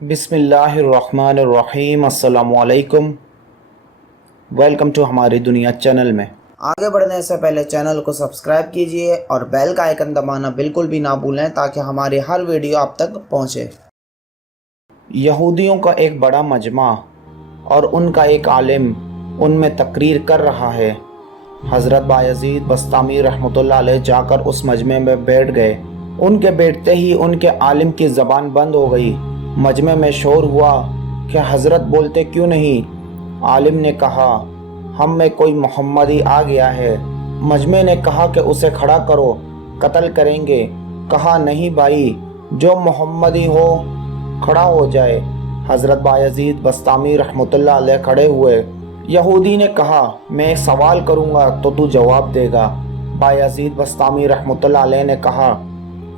बिस्मिल्लाहिर्रहमानिर्रहीम। अस्सलामुअलैकुम। Welcome to हमारी दुनिया चैनल में। आगे बढ़ने से पहले चैनल को सब्सक्राइब कीजिए और बेल का आइकन दबाना बिल्कुल भी ना भूलें ताकि हमारी हर वीडियो आप तक पहुंचे। यहूदियों का एक बड़ा मजमा और उनका एक आलिम उनमें तकरीर कर रहा है। हज़रत याज़ीद बस्तामी रहमतुल्लाह अलैह जाकर उस मजमे में बैठ गए। उनके बैठते ही उनके आलिम की ज़बान बंद हो गई। मजमे में शोर हुआ कि हज़रत बोलते क्यों नहीं। आलिम ने कहा, हम में कोई मोहम्मदी आ गया है। मजमे ने कहा कि उसे खड़ा करो, कत्ल करेंगे। कहा, नहीं भाई, जो मोहम्मदी हो खड़ा हो जाए। हज़रत याज़ीद बस्तामी रहमतुल्लाह अलैह खड़े हुए। यहूदी ने कहा, मैं एक सवाल करूँगा तो तू जवाब देगा। याज़ीद बस्तामी रहमतुल्लाह अलैह ने कहा,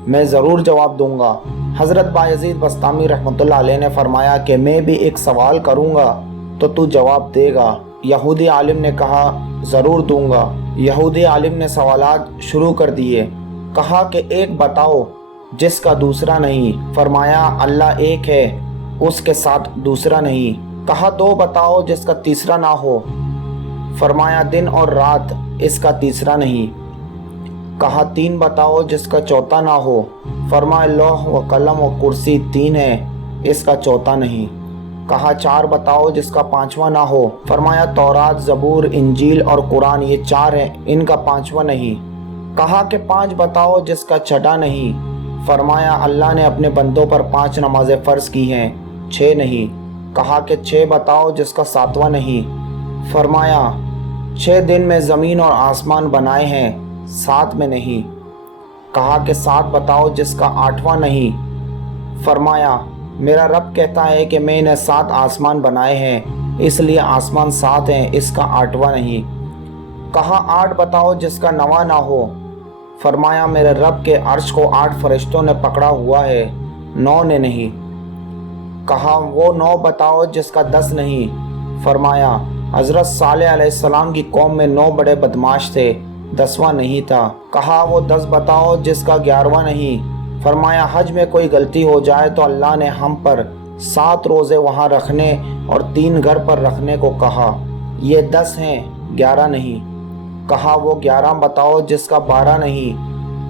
मैं ज़रूर जवाब दूंगा। हज़रत याज़ीद बस्तामी रहमतुल्लाह अलैह ने फरमाया कि मैं भी एक सवाल करूँगा तो तू जवाब देगा। यहूदी आलिम ने कहा, ज़रूर दूंगा। यहूदी आलिम ने सवालात शुरू कर दिए। कहा कि एक बताओ जिसका दूसरा नहीं। फरमाया, अल्लाह एक है, उसके साथ दूसरा नहीं। कहा, दो बताओ जिसका तीसरा ना हो। फरमाया, दिन और रात, इसका तीसरा नहीं। कहा, तीन बताओ जिसका चौथा ना हो। फरमाया, लौह व कलम व कुर्सी तीन है, इसका चौथा नहीं। कहा, चार बताओ जिसका पांचवा ना हो। फरमाया, तौरात, ज़बूर, इंजील और कुरान ये चार हैं, इनका पांचवा नहीं। कहा कि पांच बताओ जिसका छठा नहीं। फरमाया, अल्लाह ने अपने बंदों पर 5 नमाजें फ़र्ज की हैं, 6 नहीं। कहा कि 6 बताओ जिसका सातवां नहीं। फरमाया, 6 दिन में ज़मीन और आसमान बनाए हैं, 7 में नहीं। कहा कि 7 बताओ जिसका 8वां नहीं। फरमाया, मेरा रब कहता है कि मैंने 7 आसमान बनाए हैं, इसलिए आसमान 7 हैं, इसका 8वां नहीं। कहा, 8 बताओ जिसका 9वां ना हो। फरमाया, मेरे रब के अर्श को 8 फरिश्तों ने पकड़ा हुआ है, 9 ने नहीं। कहा, वो 9 बताओ जिसका 10 नहीं। फरमाया, हज़रत सालेह अलैहिस्सलाम की कौम में 9 बड़े बदमाश थे, 10वां नहीं था। कहा, वो 10 बताओ जिसका 11वां नहीं। फरमाया, हज में कोई गलती हो जाए तो अल्लाह ने हम पर 7 रोज़े वहाँ रखने और 3 घर पर रखने को कहा। ये 10 हैं, 11 नहीं। कहा, वो 11 बताओ जिसका 12 नहीं।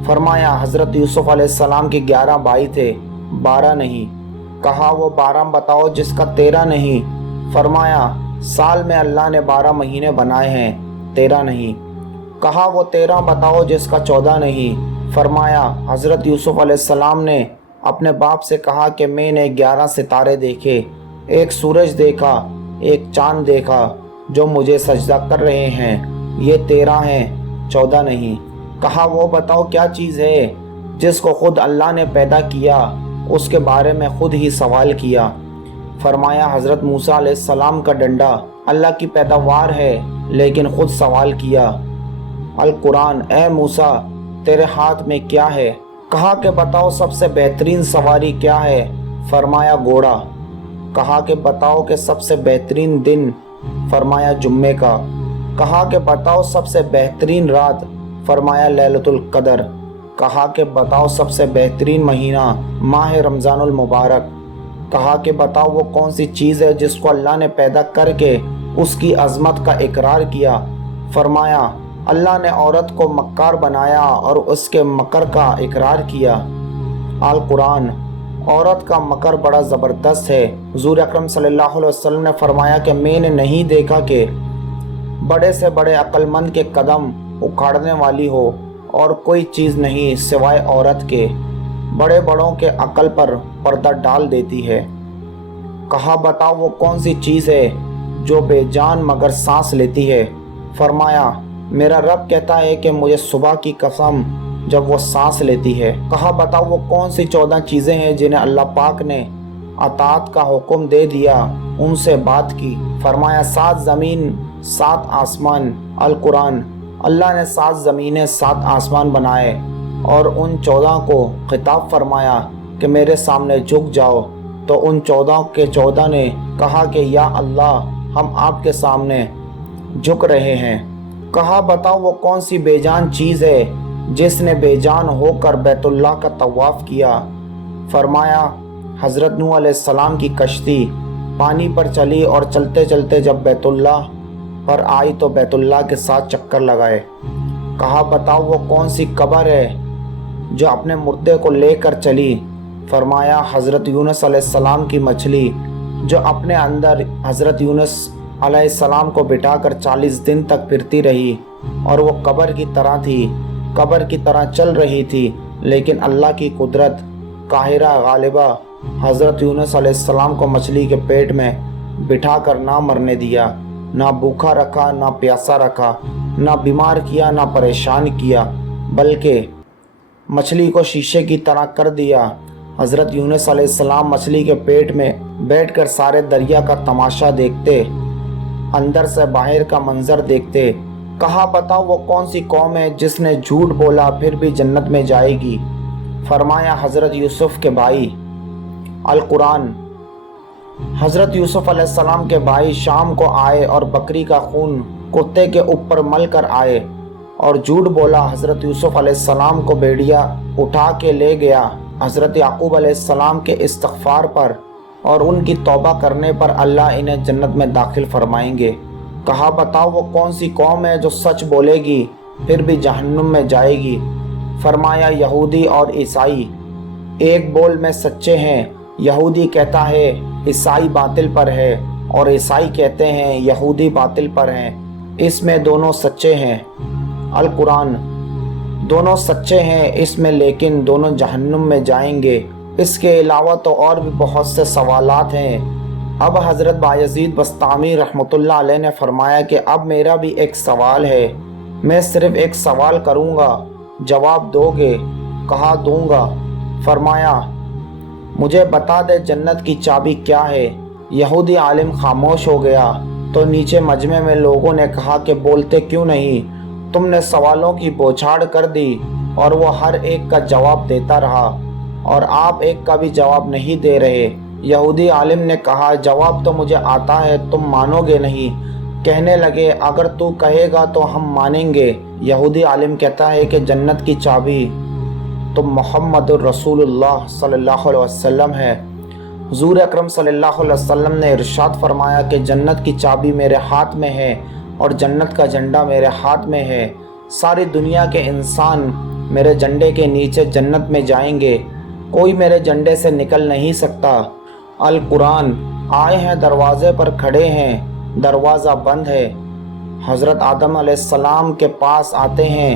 फरमाया, हज़रत यूसुफ अलैहिस्सलाम के 11 भाई थे, 12 नहीं। कहा, वो 12 बताओ जिसका 13 नहीं। फरमाया, साल में अल्लाह ने 12 महीने बनाए हैं, 13 नहीं। कहा, वो 13 बताओ जिसका 14 नहीं। फरमाया, हज़रत यूसुफ अलैहिस्सलाम ने अपने बाप से कहा कि मैंने 11 सितारे देखे, एक सूरज देखा, एक चाँद देखा जो मुझे सजदा कर रहे हैं, ये 13 हैं, 14 नहीं। कहा, वो बताओ क्या चीज़ है जिसको खुद अल्लाह ने पैदा किया, उसके बारे में खुद ही सवाल किया। फरमाया, हज़रत मूसा अलैहिस्सलाम का डंडा अल्लाह की पैदावार है, लेकिन खुद सवाल किया। अल कुरान, ए मूसा, तेरे हाथ में क्या है। कहा कि बताओ सबसे बेहतरीन सवारी क्या है। फरमाया, घोड़ा। कहा कि बताओ कि सबसे बेहतरीन दिन। फरमाया, जुम्मे का। कहा कि बताओ सबसे बेहतरीन रात। फरमाया, लैलतुल कदर। कहा कि बताओ सबसे बेहतरीन महीना, माह रमज़ानुल मुबारक। कहा कि बताओ वो कौन सी चीज़ है जिसको अल्लाह ने पैदा करके उसकी अज़मत का इकरार किया। फरमाया, अल्लाह ने औरत को मक्कार बनाया और उसके मकर का इकरार किया। अल कुरान, औरत का मकर बड़ा ज़बरदस्त है। हुज़ूर अकरम सल्लल्लाहु अलैहि वसल्लम ने फरमाया कि मैंने नहीं देखा कि बड़े से बड़े अक्लमंद के कदम उखाड़ने वाली हो और कोई चीज़ नहीं सिवाय औरत के, बड़े बड़ों के अकल पर पर्दा डाल देती है। कहा, बताओ वो कौन सी चीज़ है जो बेजान मगर सांस लेती है। फरमाया, मेरा रब कहता है कि मुझे सुबह की कसम जब वो सांस लेती है। कहा, बताओ वो कौन सी 14 चीज़ें हैं जिन्हें अल्लाह पाक ने अतात का हुक्म दे दिया, उनसे बात की। फरमाया, 7 ज़मीन 7 आसमान। अल कुरान, अल्लाह ने 7 ज़मीनें 7 आसमान बनाए और उन 14 को खिताब फरमाया कि मेरे सामने झुक जाओ। तो उन 14 के 14 ने कहा कि या अल्लाह, हम आपके सामने झुक रहे हैं। कहा, बताओ वो कौन सी बेजान चीज़ है जिसने बेजान होकर बैतुल्लाह का तवाफ़ किया। फरमाया, हज़रत नूह अलैहिस्सलाम की कश्ती पानी पर चली और चलते चलते जब बैतुल्लाह पर आई तो बैतुल्लाह के साथ चक्कर लगाए। कहा, बताओ वो कौन सी कब्र है जो अपने मुर्दे को लेकर चली? फरमाया, हज़रत यूनुस अलैहिस्सलाम की मछली जो अपने अंदर हज़रत यूनुस अलैहिस्सलाम को बिठाकर 40 दिन तक फिरती रही और वो कब्र की तरह थी, कब्र की तरह चल रही थी, लेकिन अल्लाह की कुदरत काहिरा गालिबा हज़रत यूनुस अलैहिस्सलाम को मछली के पेट में बिठाकर ना मरने दिया, ना भूखा रखा, ना प्यासा रखा, ना बीमार किया, ना परेशान किया, बल्कि मछली को शीशे की तरह कर दिया। हज़रत यूनुस अलैहिस्सलाम मछली के पेट में बैठकर सारे दरिया का तमाशा देखते, अंदर से बाहर का मंजर देखते। कहा, बताओ वो कौन सी कौम है जिसने झूठ बोला फिर भी जन्नत में जाएगी? फरमाया, हज़रत यूसुफ के भाई। अल कुरान। हज़रत यूसुफ अलैहिस्सलाम के भाई शाम को आए और बकरी का खून कुत्ते के ऊपर मल कर आए और झूठ बोला। हज़रत यूसुफ अलैहिस्सलाम को भेड़िया उठा के ले गया। हज़रत याकूब अलैहिस्सलाम के इस्तग़फ़ार पर और उनकी तौबा करने पर अल्लाह इन्हें जन्नत में दाखिल फरमाएंगे। कहा, बताओ वो कौन सी कौम है जो सच बोलेगी फिर भी जहन्नुम में जाएगी? फरमाया, यहूदी और ईसाई एक बोल में सच्चे हैं। यहूदी कहता है ईसाई बातिल पर है और ईसाई कहते हैं यहूदी बातिल पर हैं, इसमें दोनों सच्चे हैं। अल कुरान। दोनों सच्चे हैं इसमें, लेकिन दोनों जहन्नुम में जाएंगे। इसके अलावा तो और भी बहुत से सवालात हैं। अब हज़रत यज़ीद बस्तामी रहमतुल्लाह अलैह ने फरमाया कि अब मेरा भी एक सवाल है, मैं सिर्फ़ एक सवाल करूँगा, जवाब दोगे? कहा, दूँगा। फरमाया, मुझे बता दे जन्नत की चाबी क्या है? यहूदी आलिम खामोश हो गया तो नीचे मजमे में लोगों ने कहा कि बोलते क्यों नहीं? तुमने सवालों की बौछार कर दी और वो हर एक का जवाब देता रहा और आप एक का भी जवाब नहीं दे रहे। यहूदी आलिम ने कहा, जवाब तो मुझे आता है, तुम मानोगे नहीं। कहने लगे, अगर तू कहेगा तो हम मानेंगे। यहूदी आलिम कहता है कि जन्नत की चाबी तो मोहम्मदुर रसूलुल्लाह सल्लल्लाहु अलैहि वसल्लम है। हुज़ूर अकरम सल्लल्लाहु अलैहि वसल्लम ने इरशाद फरमाया कि जन्नत की चाबी मेरे हाथ में है और जन्नत का झंडा मेरे हाथ में है। सारी दुनिया के इंसान मेरे झंडे के नीचे जन्नत में जाएंगे, कोई मेरे झंडे से निकल नहीं सकता। अल कुरान। आए हैं दरवाज़े पर खड़े हैं, दरवाज़ा बंद है। हज़रत आदम अलैहिस्सलाम के पास आते हैं,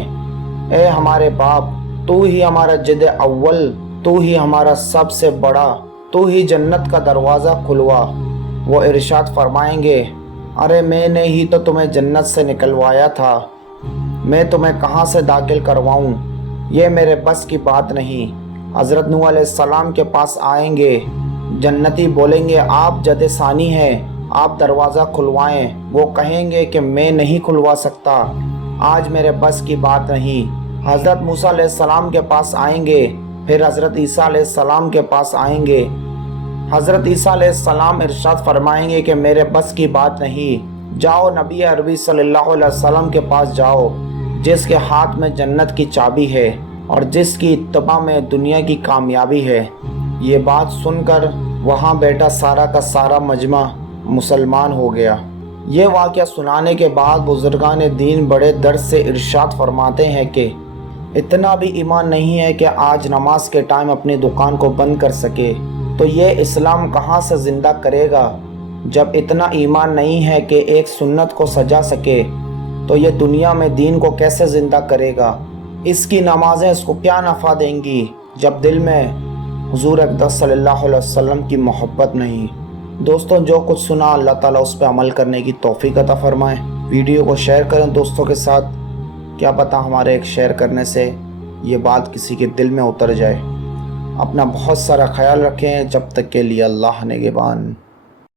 ए हमारे बाप, तू ही हमारा जिद अव्वल, तू ही हमारा सबसे बड़ा, तू ही जन्नत का दरवाज़ा खुलवा। वो इरशाद फरमाएंगे, अरे मैंने ही तो तुम्हें जन्नत से निकलवाया था, मैं तुम्हें कहाँ से दाखिल करवाऊँ? ये मेरे बस की बात नहीं। हज़रत नूह अलैहिस्सलाम के पास आएंगे, जन्नती बोलेंगे, आप जद सानी हैं, आप दरवाज़ा खुलवाएं। वो कहेंगे कि मैं नहीं खुलवा सकता, आज मेरे बस की बात नहीं। हज़रत मूसा अलैहिस्सलाम के पास आएंगे, फिर हज़रत ईसा अलैहिस्सलाम के पास आएंगे। हज़रत ईसा अलैहिस्सलाम इरशाद फरमाएंगे कि मेरे बस की बात नहीं, जाओ नबी अरबी सल्लल्लाहु अलैहि वसल्लम के पास जाओ, जिसके हाथ में जन्नत की चाबी है और जिसकी इत्तबा में दुनिया की कामयाबी है। ये बात सुनकर वहाँ बैठा सारा का सारा मजमा मुसलमान हो गया। ये वाक़या सुनाने के बाद बुज़ुर्गान दीन बड़े दर्द से इरशाद फरमाते हैं कि इतना भी ईमान नहीं है कि आज नमाज के टाइम अपनी दुकान को बंद कर सके, तो ये इस्लाम कहाँ से ज़िंदा करेगा? जब इतना ईमान नहीं है कि एक सुन्नत को सजा सके, तो ये दुनिया में दीन को कैसे ज़िंदा करेगा? इसकी नमाज़ें इसको क्या नफ़ा देंगी जब दिल में हुज़ूर अक़दस सल्लल्लाहु अलैहि वसल्लम की मोहब्बत नहीं? दोस्तों, जो कुछ सुना अल्लाह ताला उस पर अमल करने की तौफ़ीक़ अता फ़रमाए। वीडियो को शेयर करें दोस्तों के साथ, क्या पता हमारे एक शेयर करने से ये बात किसी के दिल में उतर जाए। अपना बहुत सारा ख्याल रखें, जब तक के लिए अल्लाह निगहबान।